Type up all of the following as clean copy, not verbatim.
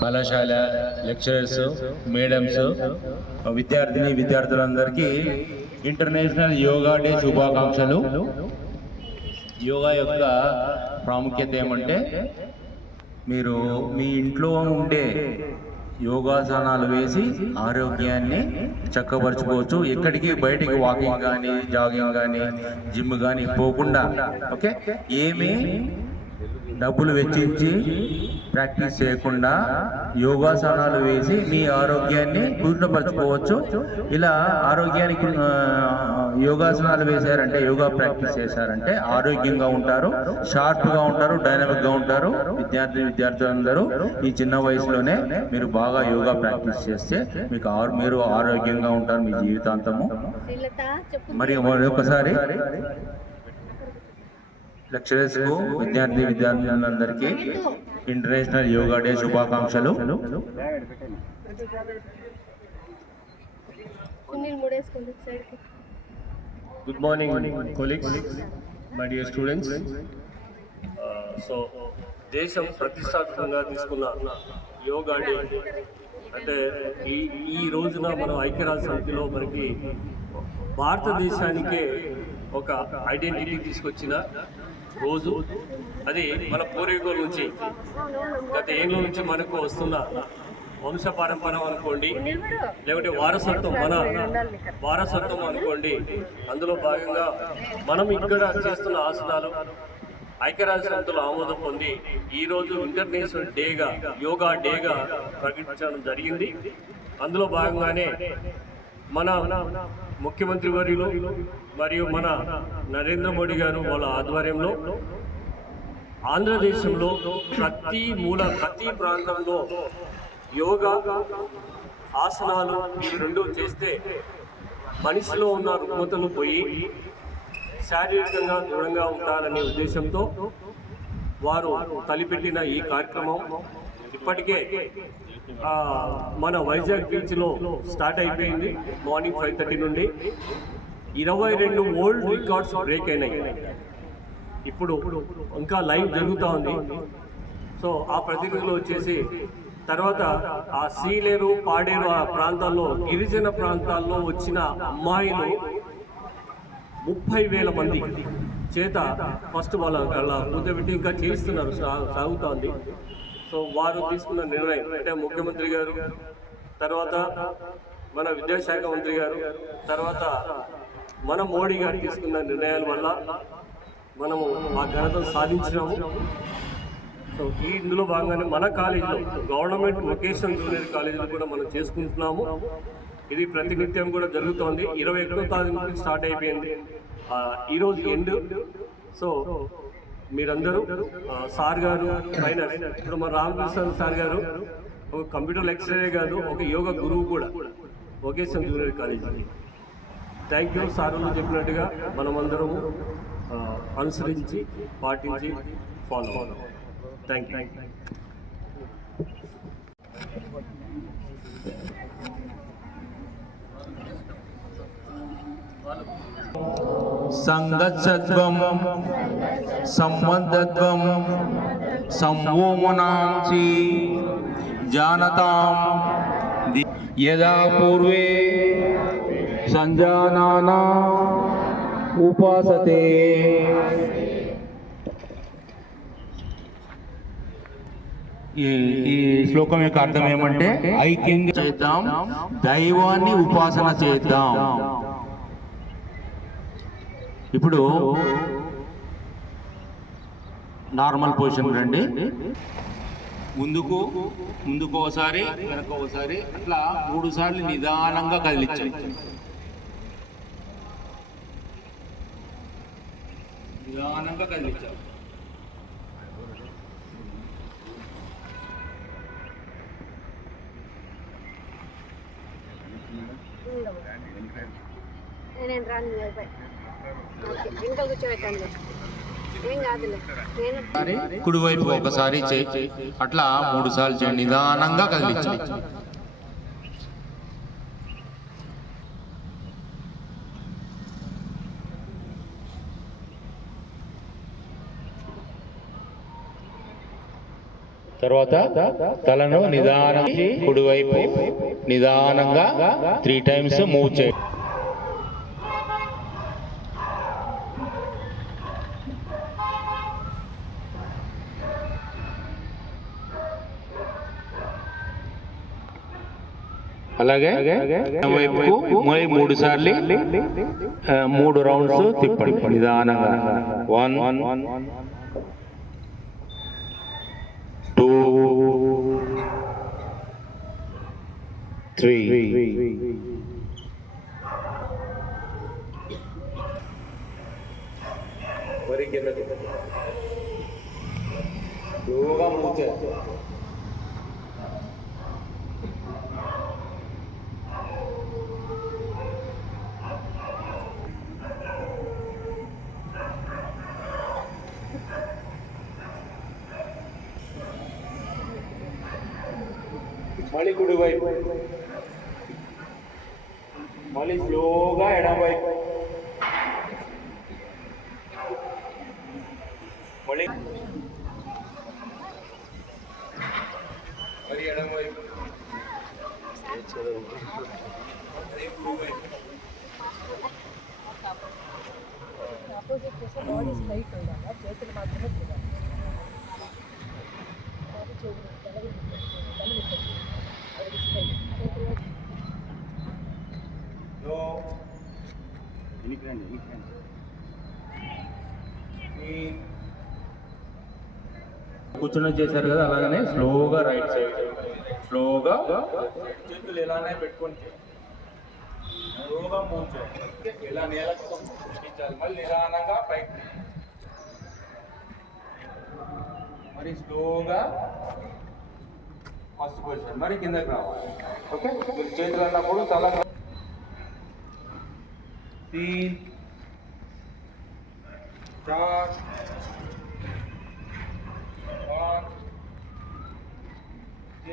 కళాశాల lecturers, madams, విద్యార్థులందరికీ international yoga day శుభాకాంక్షలు. యోగా యొక్క ప్రాముఖ్యత ఏమంటే, మీరు మీ ఇంట్లో ఉండే యోగాసనాలు వేసి ఆరోగ్యాన్ని చక్కబరుచుకోవచ్చు. ఎక్కడికి బయటికి వాకింగ్ కానీ, జాగింగ్ కానీ, జిమ్ కానీ పోకుండా, ఓకే, ఏమీ డబ్బులు వెచ్చించి ప్రాక్టీస్ చేయకుండా యోగాసనాలు వేసి మీ ఆరోగ్యాన్ని పూర్ణపరచుకోవచ్చు. ఇలా ఆరోగ్యానికి యోగాసనాలు వేశారంటే, యోగా ప్రాక్టీస్ చేశారంటే ఆరోగ్యంగా ఉంటారు, షార్ప్గా ఉంటారు, డైనమిక్గా ఉంటారు. విద్యార్థులందరూ ఈ చిన్న వయసులోనే మీరు బాగా యోగా ప్రాక్టీస్ చేస్తే మీరు ఆరోగ్యంగా ఉంటారు మీ జీవితాంతము. మరి ఒకసారి లెక్చరర్స్ కు, విద్యార్థులందరికీ ఇంటర్నేషనల్ యోగా డే శుభాకాంక్షలు. Good morning, colleagues, my dear students. So, దేశం ప్రతిష్టాత్మకంగా తీసుకున్న యోగా డే అంటే ఈ రోజున మనం ఐక్యరాజ్య సమితిలో మనకి భారతదేశానికే ఒక ఐడెంటిటీ తీసుకొచ్చిన రోజు. అది మన పూర్వీకుల నుంచి గత ఏళ్ళ నుంచి మనకు వస్తున్న వంశ పారంపర్యం అనుకోండి, లేకుంటే వారసత్వం అనుకోండి. అందులో భాగంగా మనం ఇక్కడ చేస్తున్న ఆసనాలు ఐక్యరాజ్య సమితిలో ఆమోదం పొంది ఈరోజు ఇంటర్నేషనల్ డేగా, యోగా డేగా ప్రకటించడం జరిగింది. అందులో భాగంగానే మన ముఖ్యమంత్రి వర్యులు మరియు మన నరేంద్ర మోడీ గారు వాళ్ళ ఆధ్వర్యంలో ఆంధ్రదేశంలో ప్రతి ప్రాంతంలో యోగా ఆసనాలు ఈ రెండు చేస్తే మనిషిలో ఉన్న రుగ్మతలు పోయి శారీరకంగా దృఢంగా ఉంటారనే ఉద్దేశంతో వారు తలపెట్టిన ఈ కార్యక్రమం ఇప్పటికే మన వైజాగ్ బీచ్లో స్టార్ట్ అయిపోయింది. మార్నింగ్ 5:30 నుండి 22 వరల్డ్ రికార్డ్స్ బ్రేక్ అయినాయి. ఇప్పుడు ఇంకా లైవ్ జరుగుతూ ఉంది. సో ఆ ప్రతినిధులు వచ్చేసి తర్వాత ఆ సీలేరు, పాడేరు ఆ ప్రాంతాల్లో, గిరిజన ప్రాంతాల్లో వచ్చిన అమ్మాయిలు 30,000 మంది చేత ఫస్ట్ వాళ్ళ కూర్చోబెట్టి ఇంకా చేస్తున్నారు, సాగుతోంది. సో వారు తీసుకున్న నిర్ణయం అంటే ముఖ్యమంత్రి గారు, తర్వాత మన విద్యాశాఖ మంత్రి గారు, తర్వాత మన మోడీ గారు తీసుకున్న నిర్ణయాల వల్ల మనము ఆ ఘనతను సాధించినాము. సో ఇందులో భాగంగానే మన కాలేజీలో గవర్నమెంట్ వొకేషనల్ జూనియర్ కాలేజీలో కూడా మనం చేసుకుంటున్నాము. ఇది ప్రతినిత్యం కూడా జరుగుతోంది. 21వ తారీఖు నుంచి స్టార్ట్ అయిపోయింది, ఈరోజు ఎండ్. సో మీరందరూ సార్ గారు పైన ఇప్పుడు మన రామకృష్ణ సార్ గారు ఒక కంప్యూటర్ లెక్చరరే కాదు, ఒక యోగా గురువు కూడా vocational junior college. Thank you. సార్లు చెప్పినట్టుగా మనమందరము అనుసరించి పాటించి ఫాలో అవుతాం. Thank you. సంగత్సత్వం సంబంధత్వం సంవోమనాంసి జానతాం యదా పూర్వే సంజానానా ఉపాసతే. ఈ శ్లోకం యొక్క అర్థం ఏమంటే, ఐక్యంగా చేద్దాం, దైవాన్ని ఉపాసన చేద్దాం. ఇప్పుడు నార్మల్ పొజిషన్ రండి. ముందుకు ఒకసారి, వెనక ఒకసారి, అట్లా 3 సార్లు నిదానంగా కదిలించండి. నిదానంగా కదిలించాలి. కుడివైపు ఒకసారి అట్లా 3 సార్లు చేయండి. నిదానంగా కదిలించండి. తర్వాత తలను నిదానం కుడివైపు నిదానంగా 3 టైమ్స్ మూవ్ చేయండి. అలాగే వైపుకు 3 సార్లు 3 రౌండ్స్ తిప్పండి నిదానంగా. 1 2 3 మరి కిందకి స్లోగా మూవ్ చేయండి. మళ్ళీ కుడి వైపు, మళ్ళీ స్లోగా ఎడమ వైపు, మళ్ళీ మరి ఎడమ వైపు, ఆపోజిట్ చేస్తే బాడీ స్ట్రైట్ ఉండాలి, చేతులు మాత్రమే తిరగాలి. కూర్చుని చేశారు కదా, అలాగనే స్లోగా రైట్ సైడ్, స్లోగా చేతులు ఇలానే పెట్టుకొని స్లోగా మూవ్ చేయాలి. ఇలా నేలకు ఎక్కించాలి, మళ్ళీ నిదానంగా పైకి, మరి స్లోగా ఫస్ట్ పొజిషన్, మరి కిందకి రావాలి. ఓకే, మీరు చేతులు అన్నప్పుడు తల 3 4 1 2 3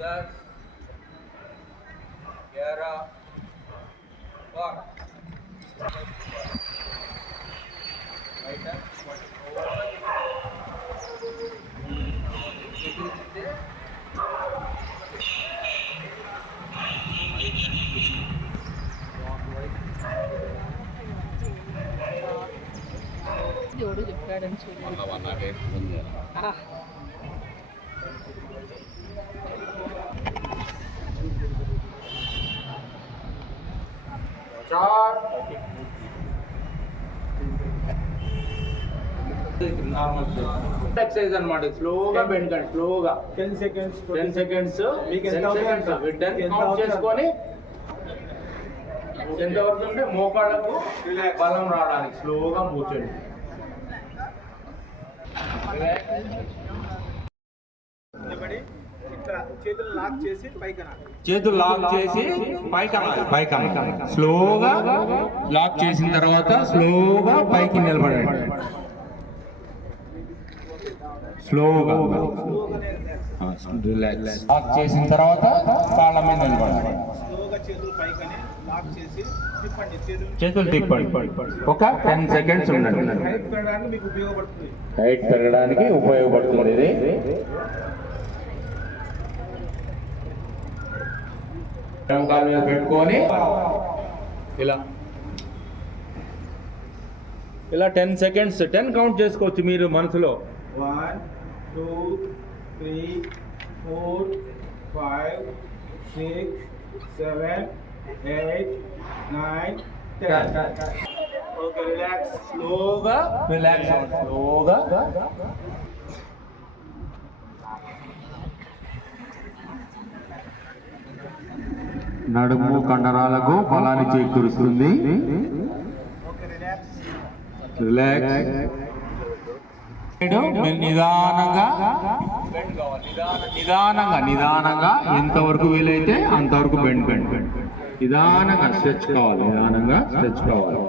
10 11 12 దేవుడు చెప్పాడని చూడండి. ఎక్సర్సైజ్ అన్నమాట. స్లోగా బెండ్ కండి, స్లోగా 10 seconds 10 సెకండ్స్ చేసుకొని ఎంతవరకు ఉంటే మోకాళ్ళకు బలం రావడానికి స్లోగా కూర్చోండి. నిలబడి ఇక్కడ చేతులు లాక్ చేసి పైకి అనాలి. చేతులు లాక్ చేసి పైకి అనాలి. స్లోగా లాక్ చేసిన తర్వాత స్లోగా పైకి నిలబడండి. స్లోగా రిలాక్స్. లాక్ చేసిన తర్వాత కాళ్ళ మీద నిలబడండి. స్లోగా చేతులు పైకి అని లాక్ చేసి తిప్పండి. చేతులు తిప్పండి. ఒక 10 సెకండ్స్ ఉండండి. హైట్ పెరగడానికి మీకు ఉపయోగపడుతుంది. హైట్ పెరగడానికి ఉపయోగపడుతుంది ఇది. కాళ్ళ మీద పెట్టుకొని ఇలా 10 సెకండ్స్ 10 కౌంట్ చేసుకోవచ్చు మీరు మనసులో. 1 2 3 4 5 6 7 8 9 10. Okay, relax. స్లోగా రిలాక్స్ స్లోగా. నడుము కండరాలకు బలాన్ని చేకూరుస్తుంది. Okay, relax. రిలాక్స్. నిదానంగా నిదానంగా ఎంతవరకు వీలైతే అంతవరకు బెండ్ నిదానంగా స్ట్రెచ్ కావాలి. నిదానంగా స్ట్రెచ్ కావాలి.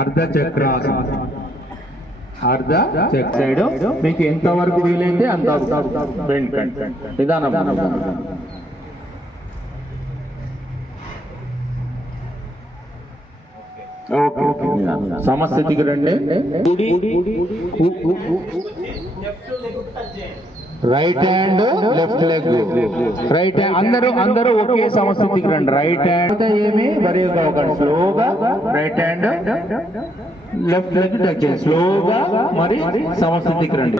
అర్ధ చక్రాసనం. అర్ధ చెక్ సైడ్ మీకు ఎంతవరకు వీలైతే అంత బెండ్ నిదానం. సమస్థితికి రండి. Right hand left leg, right hand అందరూ ఒకే సమస్థితికి రండి. రైట్ హ్యాండ్ ఏమి వరి కాకండి. స్లోగా right hand left leg touch చేయండి. స్లోగా మరి సమస్థితికి రండి.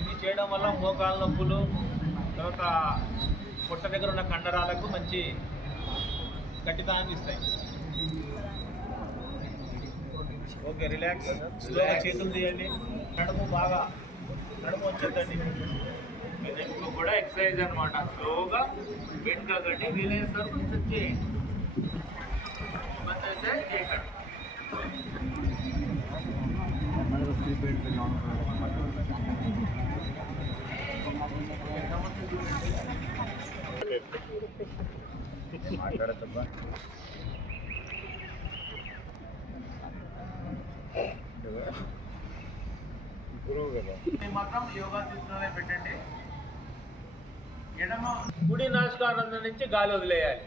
ఇది చేయడం వల్ల మోకాళ్ళ నొప్పులు, తర్వాత పొట్ట దగ్గర ఉన్న కండరాలకు మంచి గట్టితనాన్ని ఇస్తాయి. Okay, relax. స్లోగా చేతులు తీయండి. నడుము వచ్చేద్దండి. నెక్కు కూడా ఎక్సర్సైజ్ అనమాట. స్లోగా బెండ్ కాకండి, వీలైనంత వరకు స్ట్రెచ్ చేయండి. ఇబ్బంది అయితే చేయకండి. మాట్లాడతా మాత్రం యోగా తీసుకునే పెట్టండి. కుడి నాసికానందం నుంచి గాలి వదిలేయాలి.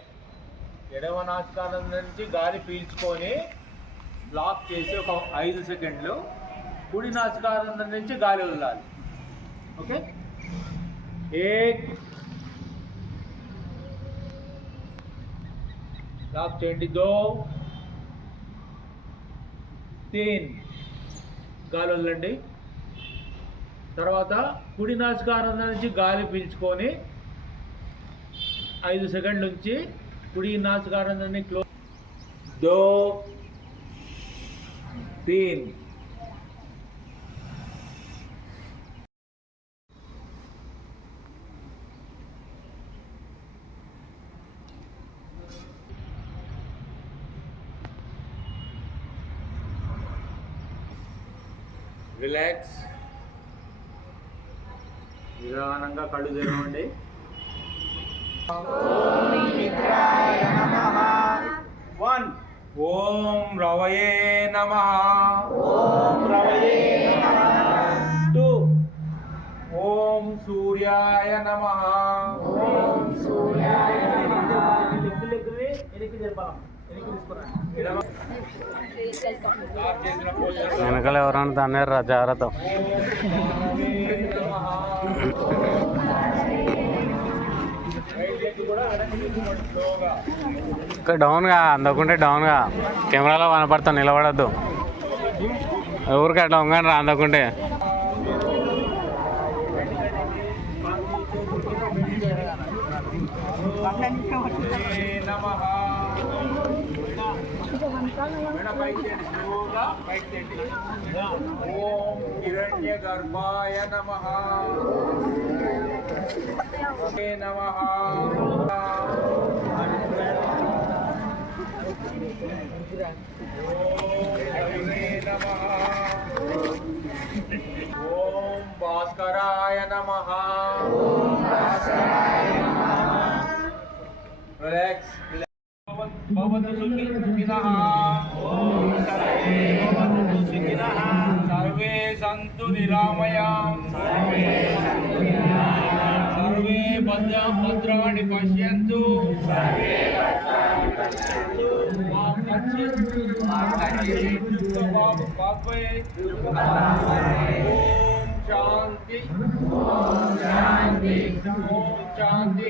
ఎడమ నాసికానందం నుంచి గాలి పీల్చుకొని బ్లాక్ చేసి ఒక 5 సెకండ్లు కుడి నాసికానందం నుంచి గాలి వదలాలి. ఓకే, 1 బ్లాక్ చేయండి. 2 3 గాలి వదలండి. తర్వాత కుడి నాసికానందం నుంచి గాలి పీల్చుకొని 5 సెకండ్ల నుంచి కుడి నాసికానందాన్ని క్లోజ్. 2 3 రిలాక్స్. నిదానంగా కళ్ళు తెరవండి. ఓం రవయే నమః. 2 ఓం సూర్యాయ నమః. వెనకాల ఎవరన్నా తన్నారా జాగ్రత్త. ఇంకా డౌన్గా అందకుంటే డౌన్గా కెమెరాలో కనపడతాం, నిలబడద్దు. ఎవరికి అట్లా ఉంగండి రా అందకుంటే. ఓం హిరణ్య గర్భాయ నమః. నమః. ఓం భాస్కరాయ నమః. రిలాక్స్. భవతు సుఖినః. సర్వే సంతు నిరామయాం. సర్వే భద్రాణి పశ్యంతు. ఓం శాంతి. ఓం శాంతి.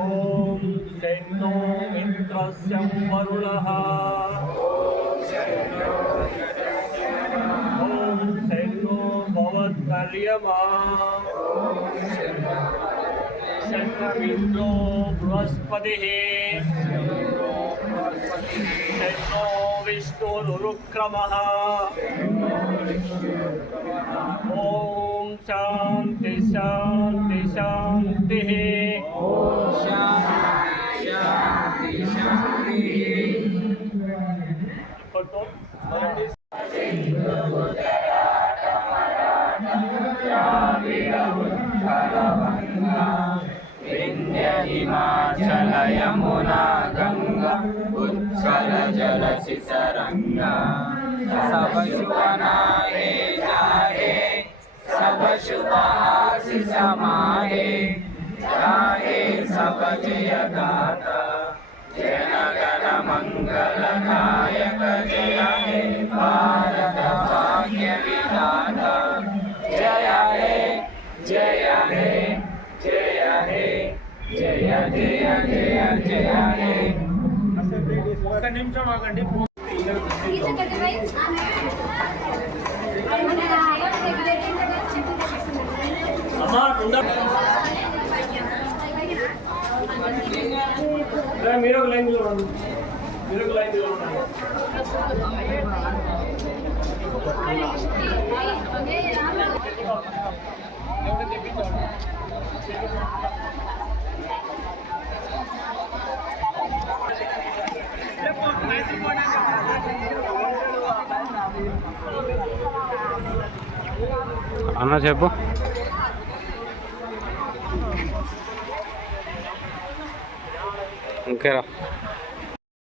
ఓం శైనో ఇంద్రస్యం వరుణః. ఓం శైనో భవత్కర్యమా. शन्नो बृहस्पतिः शन्नो विष्णुरुक्रमः ॐ शान्ति शान्ति शान्तिः हिमाचल यमुना गंगा उच्छल जल सिसरंगा सब शुभ नाहे जाहे सब शुभ आशीष समाहे जाहे सब जय गाता जन गण मंगल नायक जय हे भारत भाग्य विधाता जय हे जय हे जय हे जय जय जय जय हे ఒక్క నిమిషం ఆగండి. అమ్మా మీరు ఒక లైన్ లో ఉండండి. మీరు ఒక లైన్ లో ఉండండి. అన్న చెప్పు. ఇంకేరా